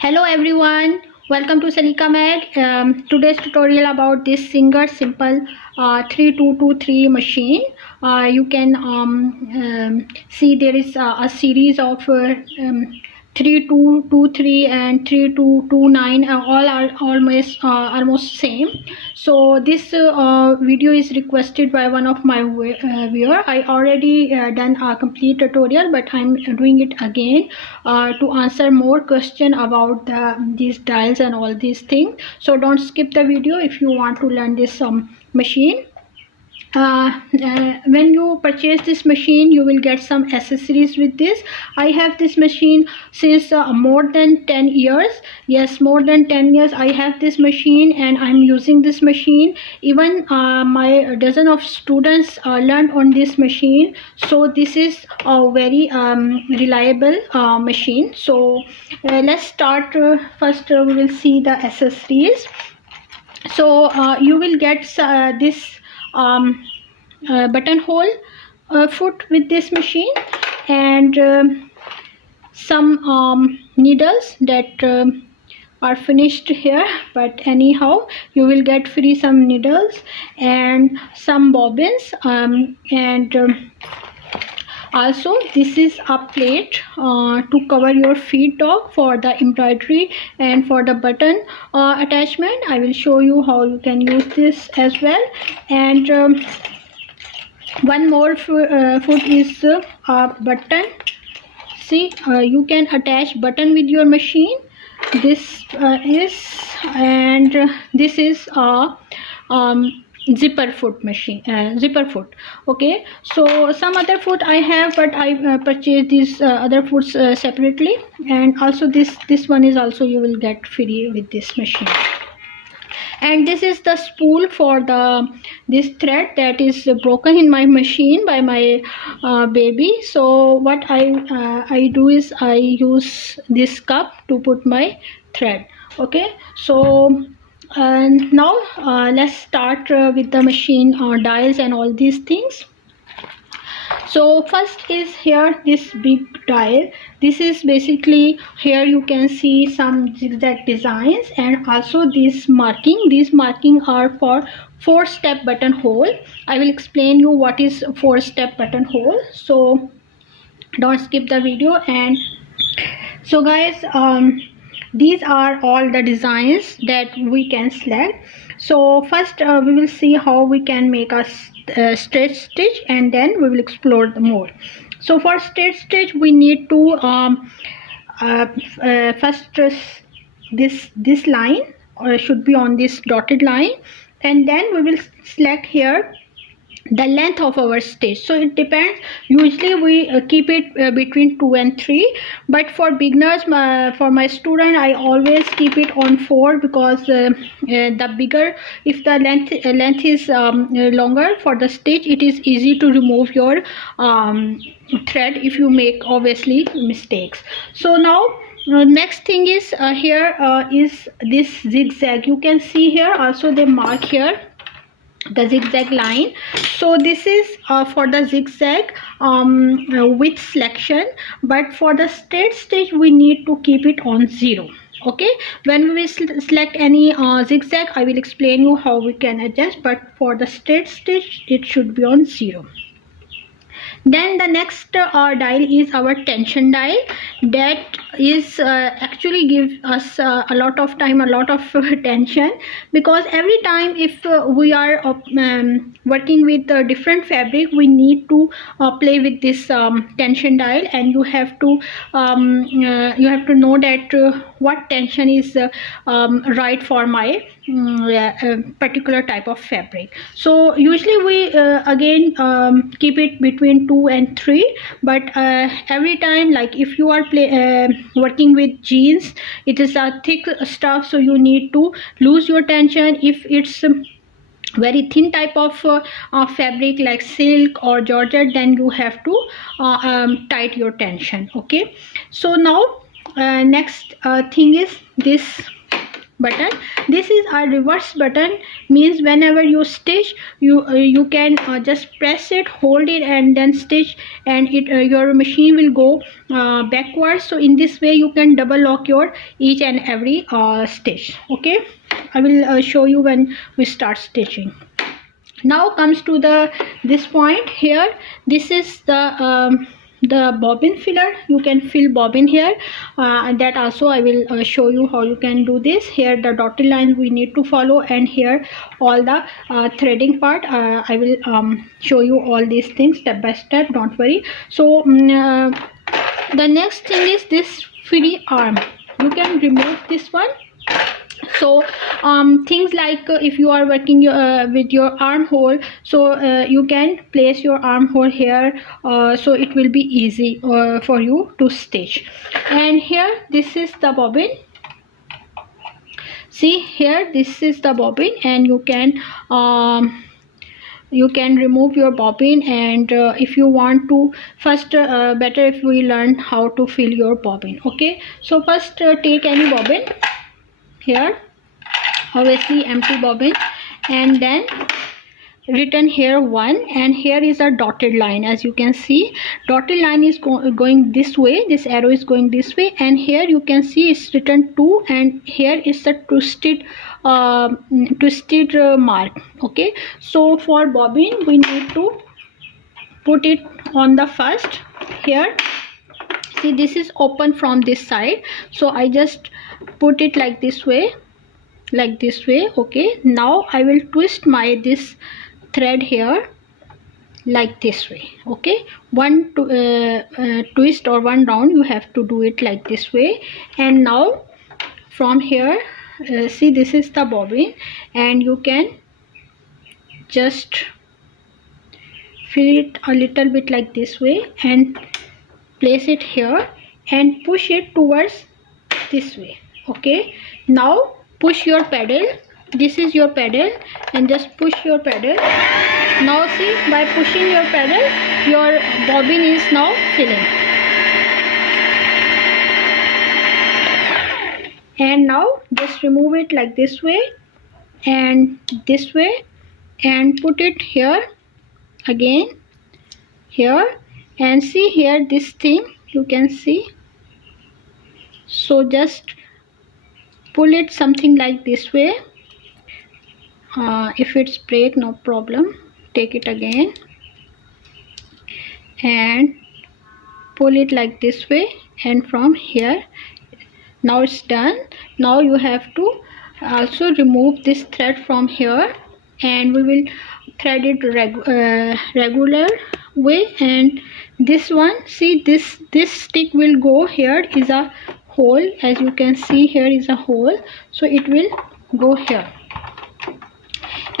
Hello everyone, welcome to Salika Mag. Today's tutorial about this Singer simple 3223 machine. You can see there is a series of 3223 and 3229. All are almost same. So this video is requested by one of my viewer. I already done a complete tutorial, but I'm doing it again to answer more question about these dials and all these things. So don't skip the video if you want to learn this machine. When you purchase this machine, you will get some accessories with this. I have this machine since more than 10 years. Yes, more than 10 years I have this machine and I'm using this machine. Even my dozen of students learned on this machine. So this is a very reliable machine. So let's start. First we will see the accessories. So you will get this buttonhole foot with this machine, and some needles that are finished here, but anyhow you will get free some needles and some bobbins, and also this is a plate to cover your feed dog for the embroidery and for the button attachment. I will show you how you can use this as well. And one more foot is a button. See, you can attach button with your machine. This this is a zipper foot machine, zipper foot. Okay, so some other foot I have, but I purchased these other foots separately. And also this one is also you will get free with this machine. And this is the spool for this thread that is broken in my machine by my baby. So what I do is I use this cup to put my thread. Okay, so and now let's start with the machine dials and all these things. So first is here this big dial. This is basically, here you can see some zigzag designs, and also these marking are for 4-step buttonhole. I will explain you what is 4-step buttonhole, so don't skip the video. And so guys, these are all the designs that we can select. So first we will see how we can make a straight stitch, and then we will explore more. So for straight stitch we need to first this line should be on this dotted line, and then we will select here the length of our stitch. So it depends. Usually we keep it between 2 and 3, but for beginners, for my student, I always keep it on 4, because the bigger, if the length is longer for the stitch, it is easy to remove your thread if you make obviously mistakes. So now next thing is here is this zigzag. You can see here also they mark here the zigzag line. So this is for the zigzag width selection, but for the straight stitch we need to keep it on 0. Okay, when we select any zigzag, I will explain you how we can adjust, but for the straight stitch it should be on 0. Then the next dial is our tension dial. That is actually give us a lot of time, a lot of tension, because every time if we are working with different fabric, we need to play with this tension dial, and you have to know that what tension is right for my particular type of fabric. So usually we again keep it between 2 and 3, but every time, like if you are working with jeans, it is a thick stuff, so you need to lose your tension. If it's very thin type of fabric like silk or georgette, then you have to tight your tension. Okay, so now next thing is this button. This is a reverse button, means whenever you stitch, you can just press it, hold it, and then stitch, and your machine will go backwards. So in this way you can double lock your each and every stitch. Okay, I will show you when we start stitching. Now comes to this point here. This is the bobbin filler. You can fill bobbin here, and that also I will show you how you can do this. Here the dotted line we need to follow, and here all the threading part. I will show you all these things step by step, don't worry. So the next thing is this free arm. You can remove this one. So things like if you are working with your armhole, so you can place your armhole here, so it will be easy for you to stitch. And here this is the bobbin. See here, this is the bobbin, and you can remove your bobbin. And if you want to first better if we learn how to fill your bobbin. Okay, so first take any bobbin here, obviously empty bobbin, and then written here 1, and here is a dotted line. As you can see, dotted line is going this way, this arrow is going this way, and here you can see it's written 2, and here is the twisted mark. Okay, so for bobbin we need to put it on the first. Here see, this is open from this side, so I just put it like this way, like this way. Okay, now I will twist this thread here like this way. Okay, one twist or one round you have to do it like this way. And now from here, see, this is the bobbin, and you can just fill it a little bit like this way and place it here and push it towards this way. Okay, now push your pedal. This is your pedal, and just push your pedal. Now see, by pushing your pedal, your bobbin is now filling. And now just remove it like this way and this way, and put it here again, here, and see here this thing you can see. So just pull it something like this way. If it's break, no problem, take it again and pull it like this way, and from here. Now it's done. Now you have to also remove this thread from here, and we will thread it regular way. And this one, see, this stick will go here, is a hole. As you can see, here is a hole, so it will go here.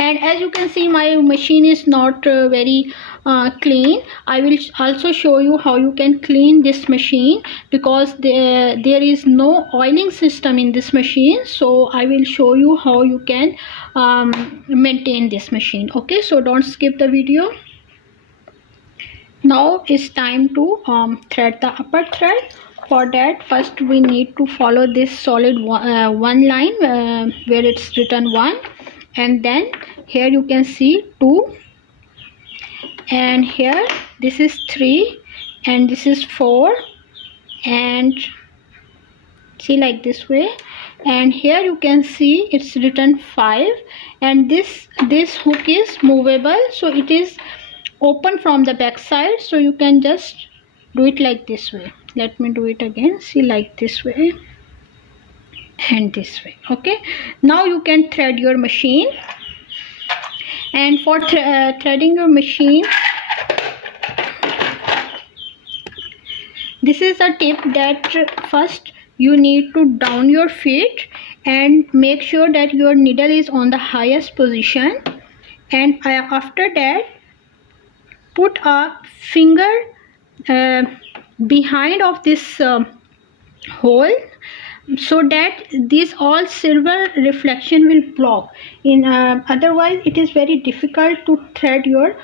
And as you can see, my machine is not very clean. I will also show you how you can clean this machine, because there is no oiling system in this machine. So I will show you how you can maintain this machine. Okay, so don't skip the video. Now it's time to thread the upper thread. For that, first we need to follow this solid one line where it's written 1, and then here you can see 2, and here this is 3, and this is 4, and see, like this way. And here you can see it's written 5, and this hook is movable, so it is open from the back side, so you can just do it like this way. Let me do it again. See, like this way and this way. Okay, now you can thread your machine. And for threading your machine, this is a tip that first you need to down your feet and make sure that your needle is on the highest position, and after that put a finger behind of this hole, so that this all silver reflection will block in. Otherwise it is very difficult to thread your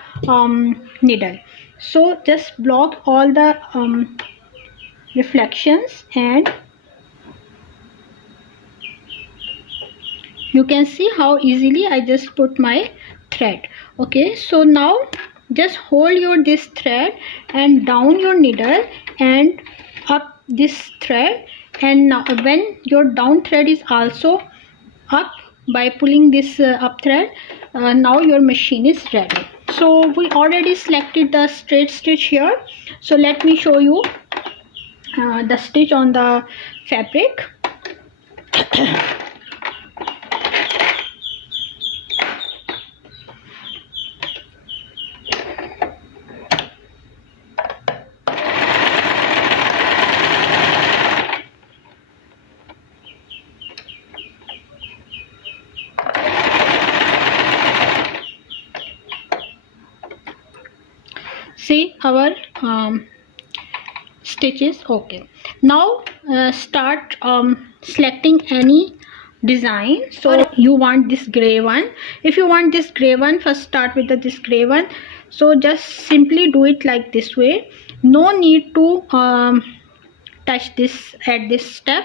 needle. So just block all the reflections, and You can see how easily I just put my thread. Okay, so now just hold your this thread and down your needle and up this thread, and now when your down thread is also up by pulling this up thread, now your machine is ready. So we already selected the straight stitch here, so let me show you the stitch on the fabric. See our stitches. Okay, now start selecting any design. So you want this gray one. If you want this gray one, first start with this gray one. So just simply do it like this way. No need to touch this at this step.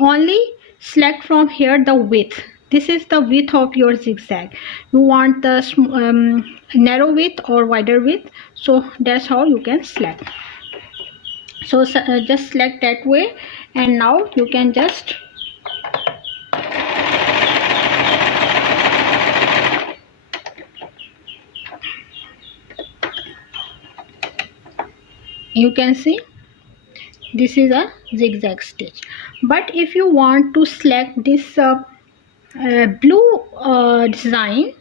Only select from here the width. This is the width of your zigzag. You want the narrow width or wider width, so that's how you can select. So just select that way, and now you can just you can see this is a zigzag stitch. But if you want to select this blue design,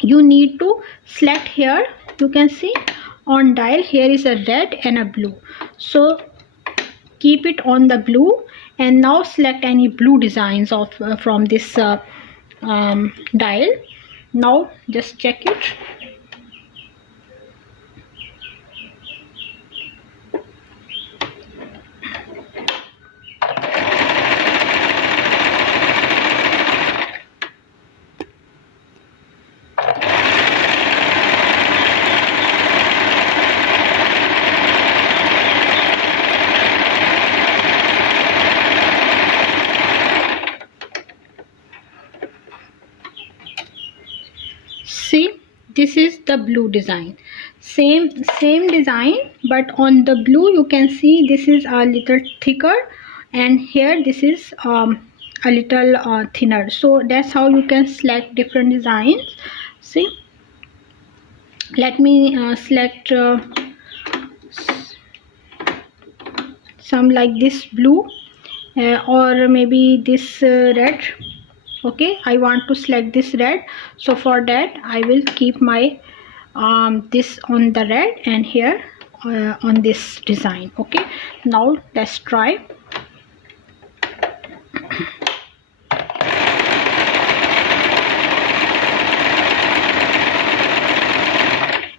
you need to select here. You can see on dial here is a red and a blue, so keep it on the blue, and now select any blue designs of from this dial. Now just check it. See, this is the blue design. Same design, but on the blue you can see this is a little thicker, and here this is a little thinner. So that's how you can select different designs. See, let me select some like this blue, or maybe this red. Okay, I want to select this red, so for that I will keep my this on the red and here on this design. Okay, now let's try.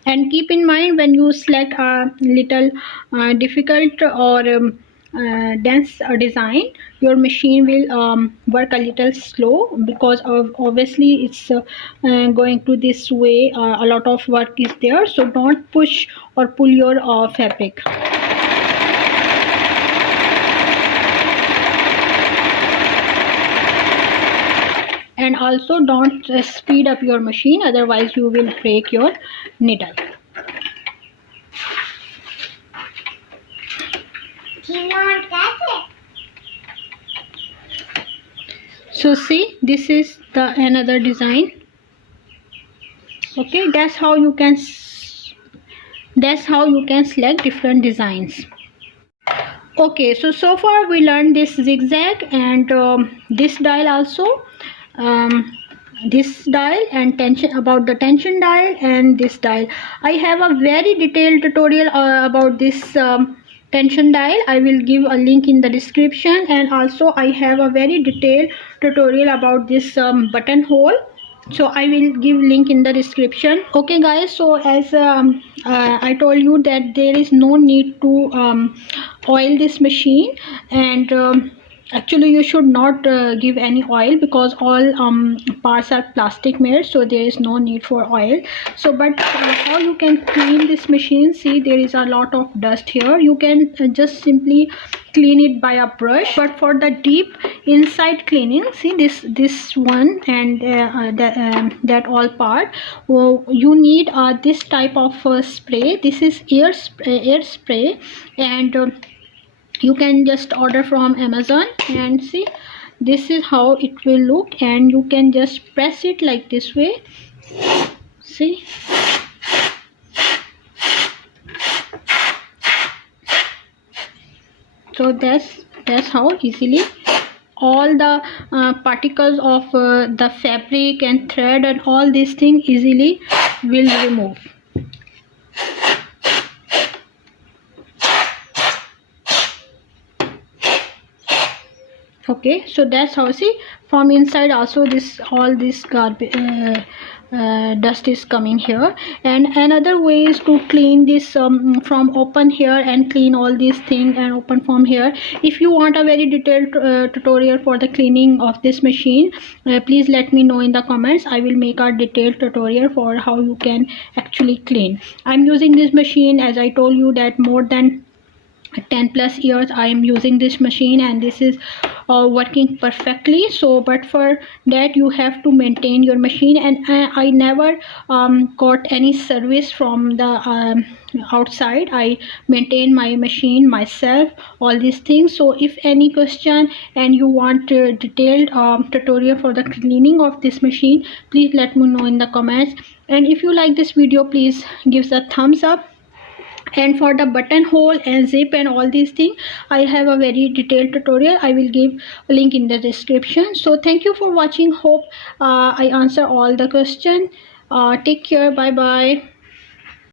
And keep in mind, when you select a little difficult or dense design, your machine will work a little slow, because of obviously it's going to this way. A lot of work is there, so don't push or pull your fabric. And also don't speed up your machine, otherwise you will break your needle. So see, this is the another design. Okay, that's how you can select different designs. Okay, so far we learned this zigzag and this dial also, this dial and tension, about the tension dial, and this dial. I have a very detailed tutorial about this tension dial. I will give a link in the description, and also I have a very detailed tutorial about this buttonhole, so I will give link in the description. Okay guys, so as I told you that there is no need to oil this machine, and actually you should not give any oil, because all parts are plastic made, so there is no need for oil. So but how you can clean this machine? See, there is a lot of dust here. You can just simply clean it by a brush, but for the deep inside cleaning, see this one and that all part, you need this type of spray. This is air spray, and you can just order from Amazon. And see, this is how it will look, and you can just press it like this way. See, so that's how easily all the particles of the fabric and thread and all these things easily will remove. Okay, so that's how, see, from inside also this all this garbage dust is coming here. And another way is to clean this from open here and clean all these things and open from here. If you want a very detailed tutorial for the cleaning of this machine, please let me know in the comments. I will make a detailed tutorial for how you can actually clean. I'm using this machine, as I told you, that more than 10 plus years I am using this machine, and this is working perfectly. So but for that you have to maintain your machine, and I never got any service from the outside. I maintain my machine myself, all these things. So if any question and you want a detailed tutorial for the cleaning of this machine, please let me know in the comments. And if you like this video, please give a thumbs up. And for the buttonhole and zip and all these things, I have a very detailed tutorial. I will give a link in the description. So thank you for watching. Hope I answer all the question. Take care. Bye bye.